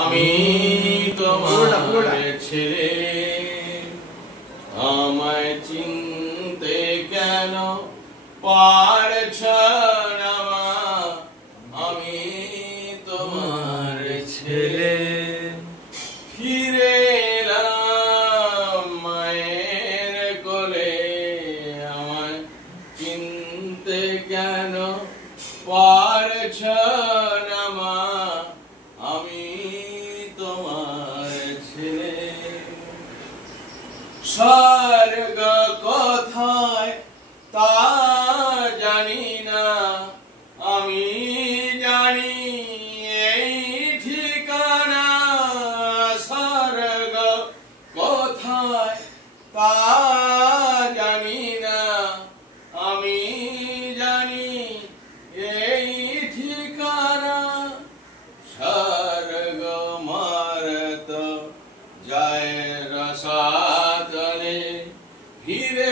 আমি তোমার ছেলে, আমায় চিনতে কেন পারছ না মা? আমি তোমার ছেলে, ফিরে এলাম মায়ের কোলে, আমায় চিনতে কেন পারছ না মা? আমি তোমার ছেলে। স্বর্গ কোথায় তা জানি না, আমি জানি এই ঠিকানা। স্বর্গ কোথায় তা জানি না, আমি জানি এই ঠিকানা। স্বর্গ মারত যায় রসাতলে, ফিরে